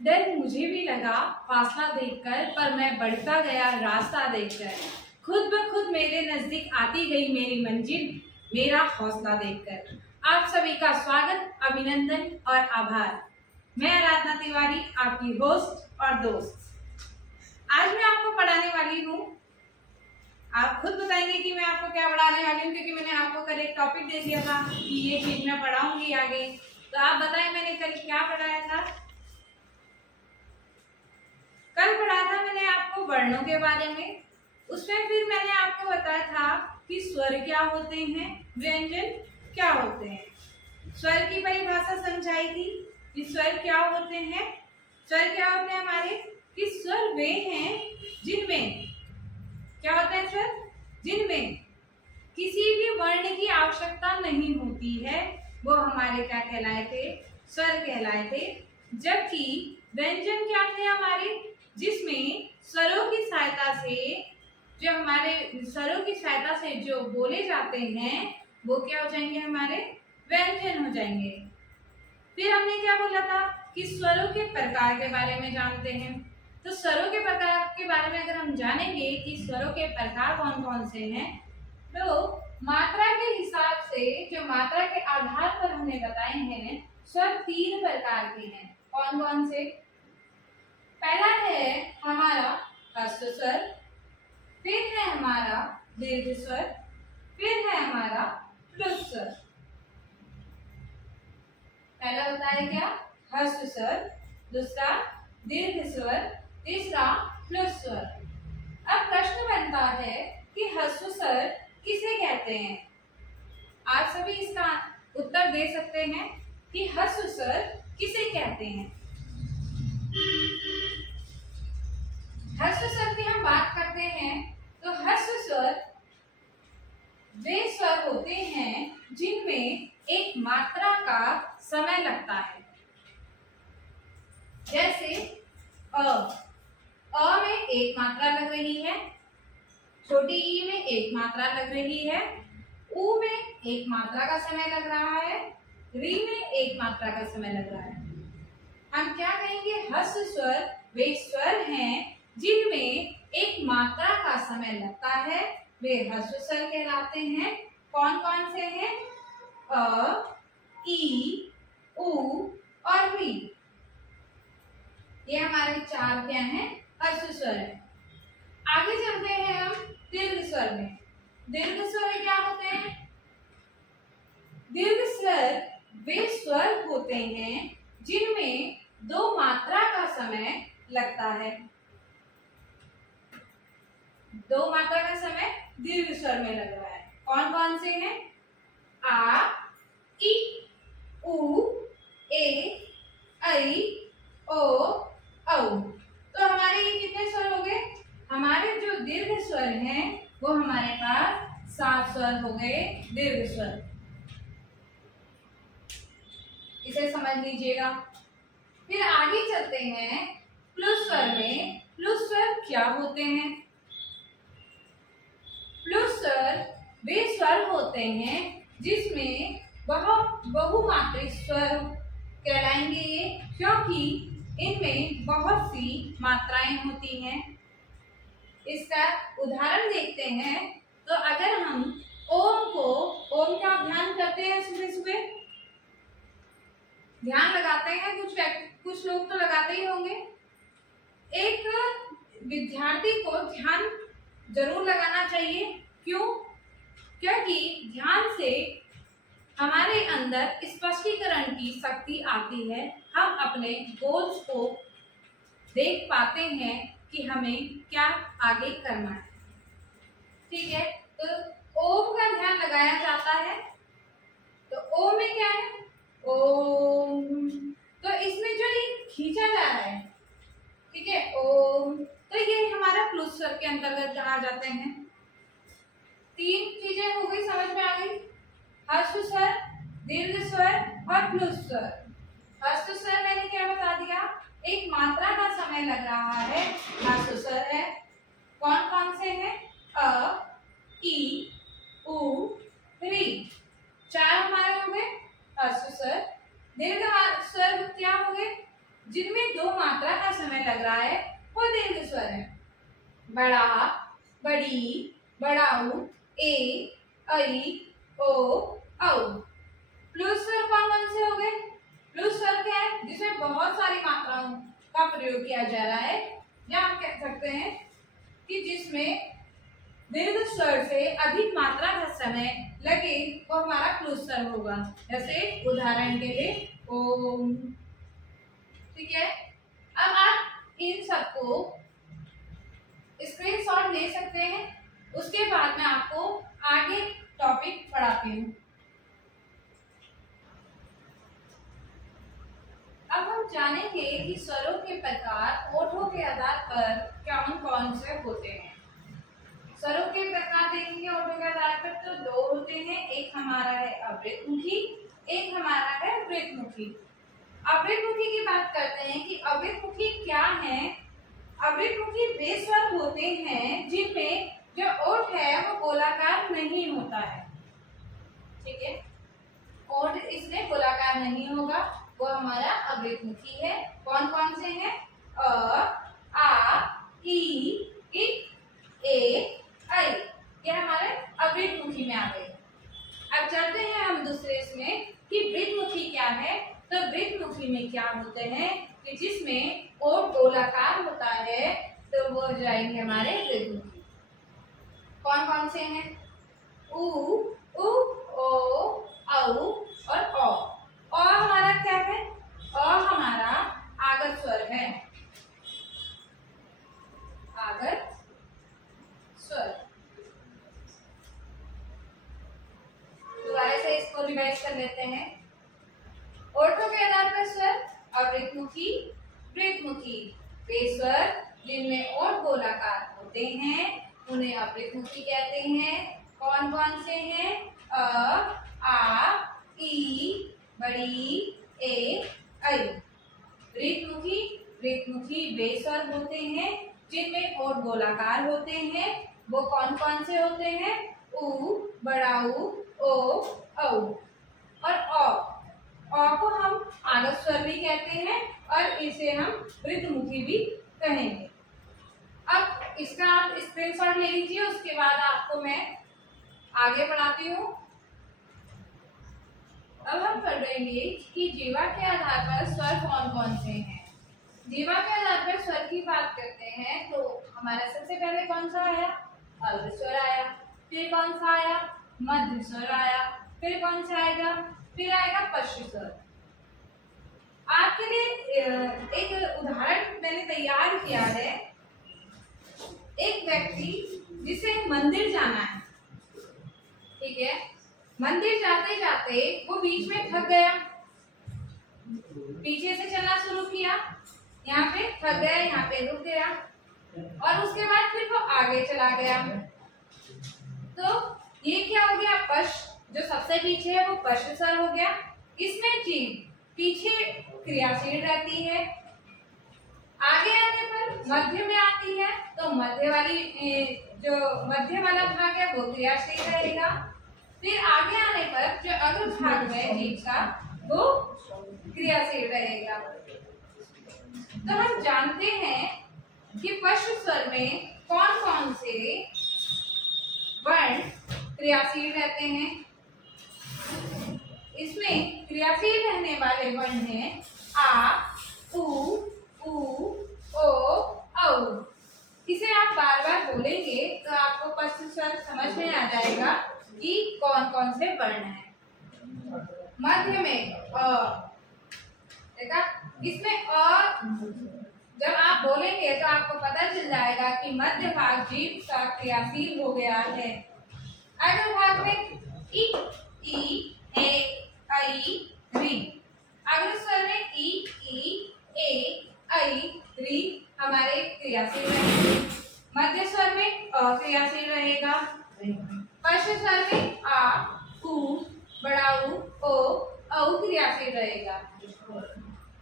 डर मुझे भी लगा फासला देखकर, पर मैं बढ़ता गया रास्ता देखकर। खुद ब खुद मेरे नजदीक आती गई मेरी मंजिल, मेरा हौसला देखकर। आप सभी का स्वागत, अभिनंदन और आभार। मैं आराधना तिवारी, आपकी होस्ट और दोस्त। आज मैं आपको पढ़ाने वाली हूँ। आप खुद बताएंगे कि मैं आपको क्या पढ़ाने वाली हूँ, क्योंकि मैंने आपको कल एक टॉपिक दे दिया था कि ये चीज मैं पढ़ाऊंगी आगे। तो आप बताएं मैंने कल क्या पढ़ाया था। कल पढ़ा था मैंने आपको वर्णों के बारे में। उसमें फिर मैंने आपको बताया था कि स्वर क्या होते हैं, व्यंजन क्या होते हैं। स्वर की परिभाषा समझाई थी कि स्वर क्या होते हैं। स्वर क्या होते हैं हमारे, कि स्वर वे हैं जिनमें क्या होते हैं, स्वर जिनमें किसी भी वर्ण की आवश्यकता नहीं होती है, वो हमारे क्या कहलाए थे, स्वर कहलाए थे। जबकि व्यंजन क्या थे हमारे, जिसमें स्वरों की सहायता से जो हमारे स्वरों की सहायता से जो बोले जाते हैं वो क्या हो जाएंगे, हमारे व्यंजन हो जाएंगे। फिर हमने क्या बोला था कि स्वरों के प्रकार के बारे में जानते हैं। तो स्वरों के प्रकार के बारे में अगर हम जानेंगे कि स्वरों के प्रकार कौन कौन से हैं, तो मात्रा के हिसाब से, जो मात्रा के आधार पर हमने बताए हैं, स्वर 3 प्रकार के हैं। कौन कौन से? पहला है हमारा ह्रस्व स्वर, फिर है हमारा दीर्घ स्वर, फिर है हमारा प्लुत स्वर। पहला होता है क्या, ह्रस्व स्वर, दूसरा दीर्घ स्वर, तीसरा प्लुत स्वर। अब प्रश्न बनता है कि ह्रस्व स्वर किसे कहते हैं। आप सभी इसका उत्तर दे सकते हैं कि ह्रस्व स्वर किसे कहते हैं। ह्रस्व स्वर की हम बात करते हैं तो ह्रस्व स्वर वे स्वर होते हैं जिनमें एक मात्रा का समय लगता है। जैसे अ में एक मात्रा लग रही है, छोटी ई में एक मात्रा लग रही है, उ में एक मात्रा का समय लग रहा है, री में एक मात्रा का समय लग रहा है। हम क्या कहेंगे, ह्रस्व स्वर वे स्वर हैं जिनमें एक मात्रा का समय लगता है, वे ह्रस्व स्वर कहलाते हैं। कौन कौन से हैं? अ, ई, उ और री। ये हमारे 4 क्या हैं, ह्रस्व स्वर है। आगे चलते हैं हम दीर्घ स्वर में। दीर्घ स्वर क्या होते हैं? दीर्घ स्वर वे स्वर होते हैं जिनमें 2 मात्रा का समय लगता है। 2 मात्रा का समय दीर्घ स्वर में लग रहा है। कौन कौन से हैं? आ, ई, उ, ए, ऐ, ओ, औ। तो हमारे ये कितने स्वर हो गए? हमारे जो दीर्घ स्वर हैं वो हमारे पास 7 स्वर हो गए, दीर्घ स्वर। इसे समझ लीजिएगा। फिर आगे चलते हैं प्लुत स्वर में। प्लुत स्वर क्या होते हैं? प्लुत स्वर वे स्वर होते हैं जिसमें बहुमात्रिक स्वर कहलाएंगे ये, क्योंकि इनमें बहुत सी मात्राएं होती हैं। इसका उदाहरण देखते हैं तो अगर हम ओम को, ओम का ध्यान करते हैं सुबह सुबह, ध्यान लगाते हैं, कुछ लोग तो लगाते ही होंगे। एक विद्यार्थी को ध्यान जरूर लगाना चाहिए। क्यों? क्योंकि ध्यान से हमारे अंदर स्पष्टीकरण की शक्ति आती है। हम अपने गोल्स को देख पाते हैं कि हमें क्या आगे करना है। ठीक है, तो ओम का ध्यान लगाया जाता है। तो ओम में क्या है, ओम, तो इसमें जो ये खींचा जा रहा है, ठीक है, ओम, तो ये हमारा प्लुत स्वर के अंतर्गत आ जाते हैं। 3 चीजें हो गई, समझ में आ गई। ह्रस्व स्वर, दीर्घ स्वर और प्लुत स्वर। ह्रस्व स्वर मैंने क्या बता दिया, एक मात्रा का समय लग रहा है, ह्रस्व स्वर है। कौन कौन से हैं? अ, ई, उ, री। 4 हमारे हो गए ह्रस्व स्वर। दीर्घ स्वर क्या हो गए? जिनमें दो मात्रा का समय लग रहा है वो दीर्घ स्वर है। बड़ा, बड़ी, बड़ाऊ, ए, ऐ, ओ, औ। प्लुस स्वर कौन कौन से हो गए? प्लुस स्वर क्या है? जिसमें बहुत सारी मात्राओं का प्रयोग किया जा रहा है, या आप कह सकते हैं कि जिसमें दीर्घ स्वर से अधिक मात्रा का समय लगे वो हमारा प्लुस स्वर होगा। जैसे उदाहरण के लिए ओम। ठीक है, अब आप इन सबको स्क्रीनशॉट ले सकते हैं। उसके बाद मैं आपको आगे टॉपिक पढ़ाती हूँ। अब हम जानेंगे कि स्वरों के प्रकार ओठों के आधार पर कौन कौन से होते हैं। स्वरों के प्रकार देखेंगे ओठों के आधार पर तो दो होते हैं, एक हमारा है अवृतमुखी, एक हमारा है वृत्तमुखी। अवृतमुखी की बात करते हैं कि अवृतमुखी क्या है। अवृतमुखी वे स्वर होते हैं जिनमें जो ओठ है वो गोलाकार नहीं होता है। ठीक है, ओठ इसमें गोलाकार नहीं होगा, वो हमारा अवृतमुखी है। कौन कौन से हैं? अ, आ, ई, ए, ऐ, ये हमारे अवृतमुखी में आ गए। अब चलते हैं हम दूसरे इसमें कि वृत्तमुखी क्या है। तो वृत्तमुखी में क्या होते हैं कि जिसमें ओठ गोलाकार होता है, तो वो हो जाएंगे हमारे वृत्तमुखी। कौन कौन से हैं? उ, ओ, औ और औ हमारा क्या है? अ हमारा आगत स्वर है, आगत स्वर। दोबारा से इसको रिवाइज कर लेते हैं। ओठों के आधार पर स्वर अवृतमुखी, वृत्तमुखी। वे स्वर जिनमें ओठ गोलाकार होते हैं उन्हें अवृतमुखी कहते हैं। कौन कौन से हैं? अ, आ, ई, बड़ी, ए, ऐ। वृत्तमुखी, वृत्तमुखी वे स्वर होते हैं जिनमें ओठ गोलाकार होते हैं। वो कौन कौन से होते हैं? उ, बड़ाऊ, ओ, औ और अ को हम आगत स्वर भी कहते हैं और इसे हम वृत्तमुखी भी कहेंगे। अब इसका आप स्क्रीनशॉट ले लीजिए, उसके बाद आपको मैं आगे बढ़ाती हूँ। अब हम पढ़ेंगे कि जीवा के आधार पर स्वर कौन कौन से हैं। जीवा के आधार पर स्वर की बात करते हैं तो हमारा सबसे पहले कौन सा आया? अर्ध स्वर आया। फिर कौन सा आया? मध्य स्वर आया। फिर कौन सा आएगा? फिर आएगा पश्च स्वर। आपके लिए एक उदाहरण मैंने तैयार किया है। एक व्यक्ति जिसे मंदिर जाना है, ठीक है, मंदिर जाते जाते वो बीच में थक गया, पीछे से चलना शुरू किया, यहाँ पे थक गया, यहाँ पे रुक गया और उसके बाद फिर वो आगे चला गया। तो ये क्या हो गया? पश्च, जो सबसे पीछे है वो पश्च स्वर हो गया। इसमें जीभ पीछे क्रियाशील रहती है, आगे आने पर मध्य में आती है तो मध्य वाली जो मध्य वाला भाग है वो क्रियाशील रहेगा। फिर आगे आने पर जो अग्र भाग है जीभ का वो क्रियाशील रहेगा। तो हम जानते हैं कि पश्च स्वर में कौन कौन से वर्ण क्रियाशील रहते हैं। इसमें क्रियाशील रहने वाले वर्ण हैं आ, उ, ओ, औ। इसे आप बार बार बोलेंगे तो आपको पश्च स्वर समझ में आ जाएगा कि कौन कौन से वर्ण हैं। मध्य में अ, देखा, इसमें अ जब आप बोलेंगे तो आपको पता चल जाएगा कि मध्य भाग जीभ का क्रियाशील हो गया है। अग्र भाग में इ, ए, ऐ, ऋ। अग्र स्वर में इ, ए, ऐ, ऋ हमारे क्रियाशील रहेंगे। मध्य स्वर में अ क्रियाशील रहेगा। पश्च स्वर में आ, उ, बड़ाऊ, ओ, औ क्रियाशील रहेगा।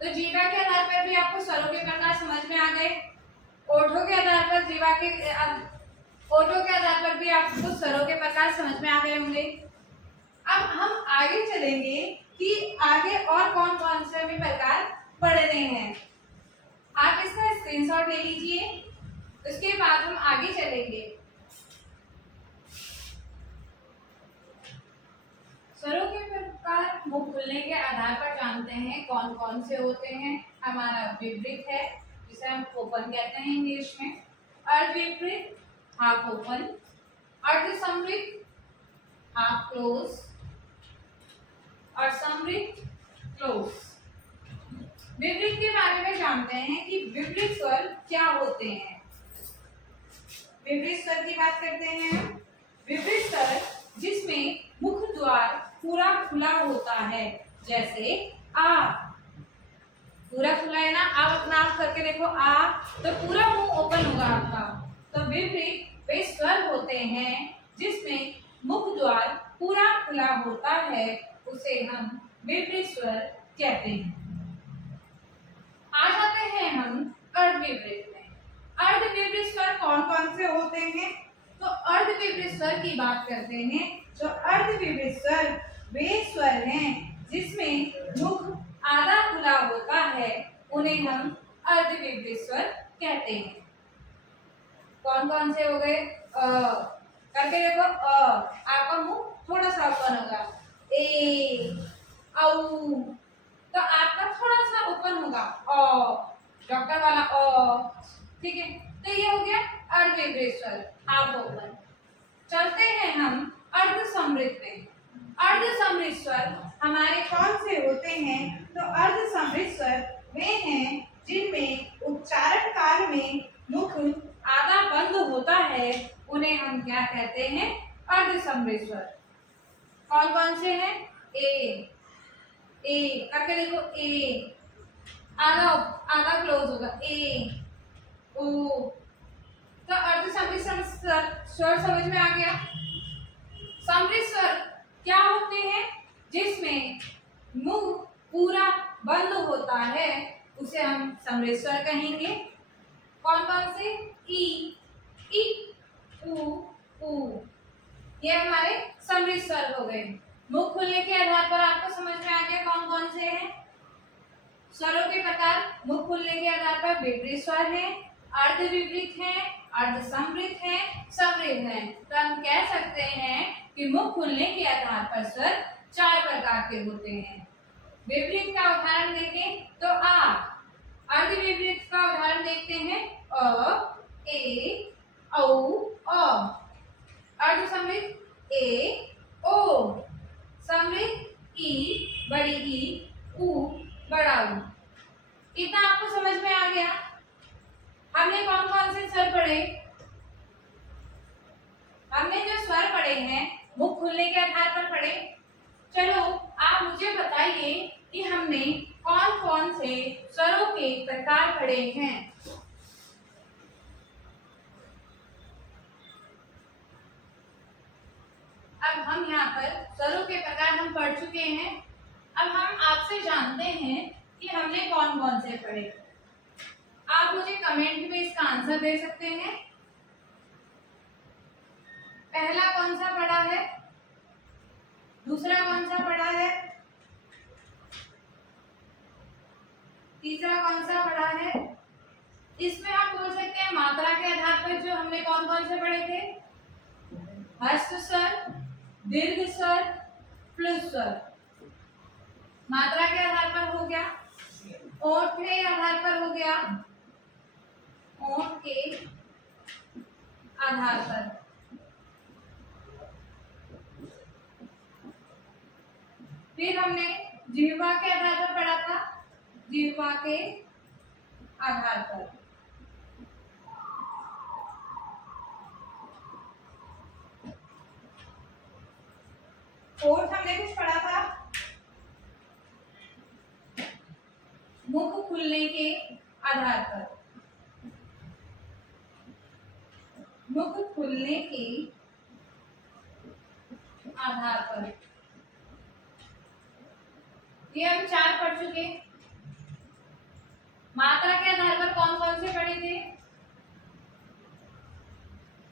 तो जीवा के आधार पर भी आपको स्वरों के प्रकार समझ में आ गए। ओठों के आधार पर ओठों के आधार पर भी आपको स्वरों के प्रकार समझ में आ गए होंगे। अब हम आगे चलेंगे कि आगे और कौन कौन से भी प्रकार पढ़ने हैं। स्क्रीनशॉट ले लीजिए। उसके बाद हम आगे चलेंगे। स्वरों के प्रकार मुख खुलने के आधार पर जानते हैं कौन कौन से होते हैं। हमारा विपरीत है, जिसे हम ओपन कहते हैं इंग्लिश में। अर्धविपरीत हाफ ओपन, अर्धसमृत हाफ क्लोज और समृत क्लोज। विपरीत के बारे में जानते हैं कि विपरीत स्वर क्या होते हैं। विपरीत स्वर की बात करते हैं। विपरीत स्वर जिसमें मुख द्वार पूरा खुला होता है, जैसे आ, पूरा खुला है ना, आप अपना आप करके देखो आ, तो पूरा मुंह ओपन होगा आपका। तो विपरीत वे स्वर होते हैं जिसमें मुख द्वार पूरा खुला होता है, उसे हम विपरीत स्वर कहते हैं। आ जाते हैं हम अर्धविपरीत में। अर्धविपरीत स्वर कौन कौन से होते हैं? तो अर्धविपरीत स्वर की बात करते हैं। जो अर्धविपरीत स्वर वे स्वर हैं जिसमें मुख आधा खुला होता है, उन्हें हम अर्धविपरीत स्वर कहते हैं। कौन कौन से हो गए? करके देखो। आपका मुंह थोड़ा सा ओपन होगा, ए, औ, तो आपका थोड़ा सा ओपन होगा, डॉक्टर वाला ठीक है। तो ये हो गया अर्धविपरीत स्वर, हाफ ओपन। चलते हैं हम अर्धसमृत पे। अर्धसमृत स्वर हमारे कौन से होते हैं? तो अर्धसमृत स्वर वे हैं जिनमें उच्चारण काल में मुख आधा बंद होता है, उन्हें हम क्या कहते हैं? अर्धसमृत स्वर। कौन कौन से हैं? ए, ए करके देखो, ए, आधा आधा क्लोज होगा, ए, ओ। तो अर्धसमृत स्वर समझ में आ गया। समृत स्वर क्या होते हैं? जिसमें मुंह पूरा बंद होता है, उसे हम समृत स्वर कहेंगे। कौन कौन से? ई, उ, ऊ। ये हमारे समृत स्वर हो गए। मुख खुलने के आधार पर आपको समझ में आ गया कौन कौन से हैं। स्वरों के प्रकार मुख खुलने के आधार पर विपरीत स्वर है, अर्धविपरीत है, अर्धसमृत है, समृत है। तो हम कह सकते हैं कि मुख खुलने के आधार पर स्वर 4 प्रकार के होते हैं। विपरीत का उदाहरण देखें तो आ। अर्धविपरीत का उदाहरण देखते हैं अ, ए, औ, अ। अर्धसमृत ए, ओ। समृत ई, बड़ी ई, उ, बड़ा उ। इतना आपको समझ में आ गया। हमने कौन कौन से स्वर पढ़े? हमने जो स्वर पढ़े हैं मुख खुलने के आधार पर पढ़े। चलो आप मुझे बताइए कि हमने कौन कौन से स्वरों के प्रकार पढ़े हैं। अब हम यहाँ पर स्वरों के प्रकार हम पढ़ चुके हैं। अब हम आपसे जानते हैं कि हमने कौन कौन से पढ़े। आप मुझे कमेंट में इसका आंसर दे सकते हैं। पहला कौन सा पढ़ा है? दूसरा कौन सा पढ़ा है? तीसरा कौन सा पढ़ा है? इसमें आप बोल सकते हैं मात्रा के आधार पर जो हमने कौन कौन से पढ़े थे। हर्ष स्वर, दीर्घ स्वर, प्लुत स्वर। मात्रा के आधार पर हो गया, ओठ के आधार पर हो गया, ओठ के आधार पर। फिर हमने जिह्वा के आधार पर पढ़ा था, जिह्वा के आधार पर। ओठ हमने कुछ पढ़ा था मुख खुलने के आधार पर। मुख खुलने के आधार पर ये हम 4 पढ़ चुके। मात्रा के आधार पर कौन कौन से पढ़े थे?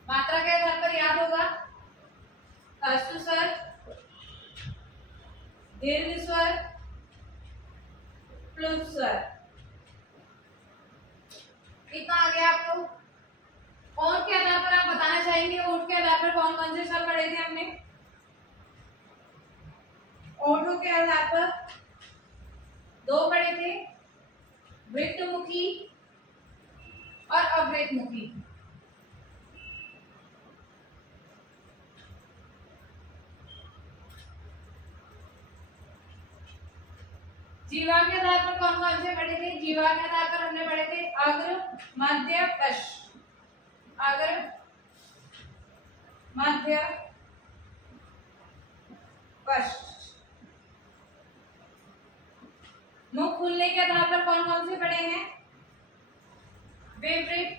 मात्रा के आधार पर याद होगा ह्रस्व स्वर, दीर्घ स्वर, प्लुत स्वर। वृत्तमुखी और अवृत्तमुखी। जीवा के आधार पर कौन कौन से पढ़े थे? जीवा के आधार पर हमने पढ़े थे अग्र, मध्य, पश्च। अग्र, मध्य, पश्च। मुख खुलने के आधार पर कौन कौन से पढ़े हैं? विपरीत,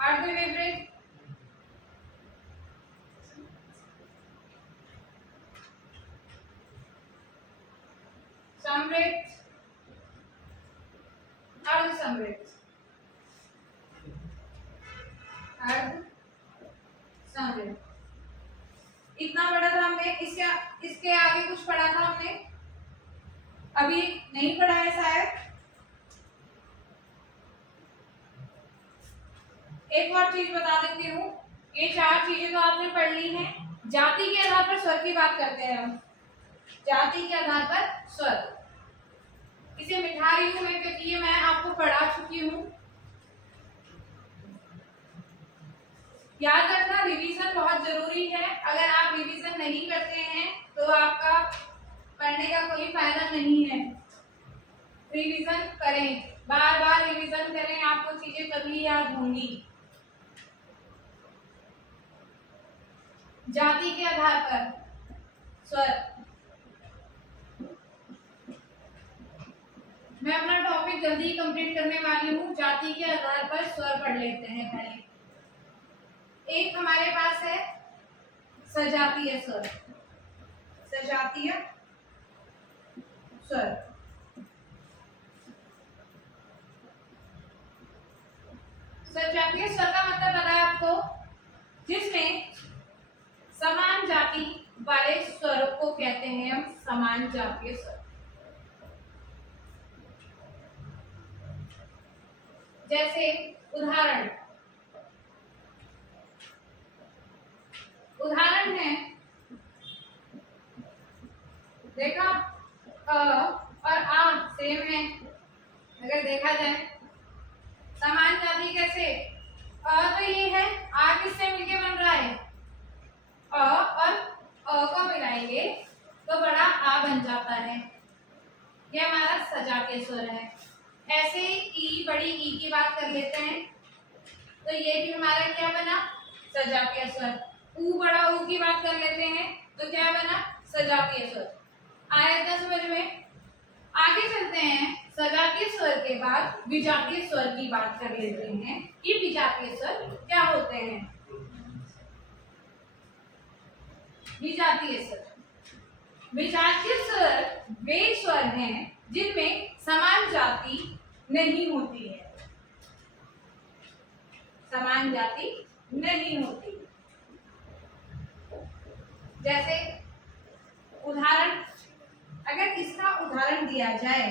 अर्धविपरीत, समृद्ध, अर्धसमृद्ध। अर्धसमृद्ध इतना पढ़ा था हमने। इसके आगे कुछ पढ़ा था हमने? अभी नहीं पढ़ा है शायद। एक और चीज बता देती हूँ, ये 4 चीजें तो आपने पढ़ ली हैं। जाति के आधार पर स्वर की बात करते हैं हम। जाति के आधार पर स्वर, इसे मिठा रही हूँ मैं क्योंकि ये मैं आपको पढ़ा चुकी हूँ। याद रखना, रिवीजन बहुत जरूरी है। अगर आप रिवीजन नहीं करते हैं तो आपका पढ़ने का कोई फायदा नहीं है। रिवीजन करें, बार बार रिवीजन करें, आपको चीजें तभी याद होंगी। जाति के आधार पर स्वर। मैं अपना टॉपिक जल्दी कंप्लीट करने वाली हूँ। जाति के आधार पर स्वर पढ़ लेते हैं पहले। एक हमारे पास है सजातीय स्वर। सजातीय स्वर, सजातीय स्वर का मतलब पता है आपको? जिसमें समान जाति वाले स्वरों को कहते हैं हम समान जातीय स्वर। जैसे उदाहरण है, देखा अ और आ सेम है। अगर देखा जाए समान जाति कैसे? अ तो ये है, आ किससे मिलके बन रहा है? अ और अ को मिलाएंगे तो बड़ा आ बन जाता है। ये हमारा सजातीय स्वर है। ऐसे ई, बड़ी ई की बात कर लेते हैं तो ये भी हमारा क्या बना? सजातीय स्वर। ऊ, बड़ा ऊ की बात कर लेते हैं तो क्या बना? सजातीय स्वर। आया था समझ में? आगे चलते हैं। सजातीय स्वर के बाद विजातीय स्वर की बात कर लेते हैं कि विजातीय स्वर क्या होते हैं। विजातीय स्वर, विजातीय स्वर वे स्वर हैं जिनमें समान जाति नहीं होती है। समान जाति नहीं होती। जैसे उदाहरण, अगर इसका उदाहरण दिया जाए,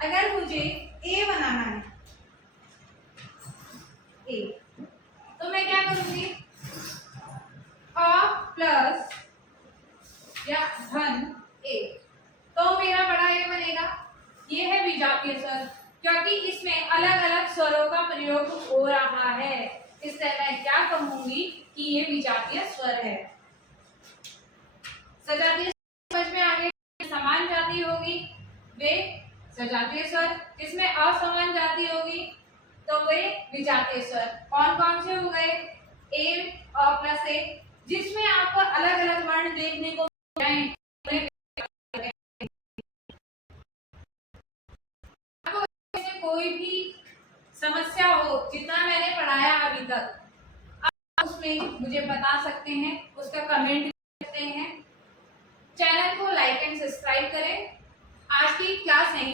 अगर मुझे ए बनाना है, ए, तो मैं क्या करूंगी? अ प्लस या धन ए, तो मेरा बड़ा ए बनेगा। ये है विजातीय स्वर, क्योंकि इसमें अलग अलग स्वरों का प्रयोग हो रहा है, इससे मैं क्या कहूंगी कि ये विजातीय स्वर है। सजातीय समझ में आ गई? समान जाति होगी वे सजातीय स्वर, जिसमें असमान जाति होगी तो वे विजातीय स्वर। कौन कौन से हो गए? ए, अ प्लस ए, जिसमें आपको अलग अलग वर्ण देखने को मिल कोई भी समस्या हो, जितना मैंने पढ़ाया अभी तक, आप उसमें मुझे बता सकते हैं, उसका कमेंट कर सकते हैं। चैनल को लाइक एंड सब्सक्राइब करें। आज की क्लास नहीं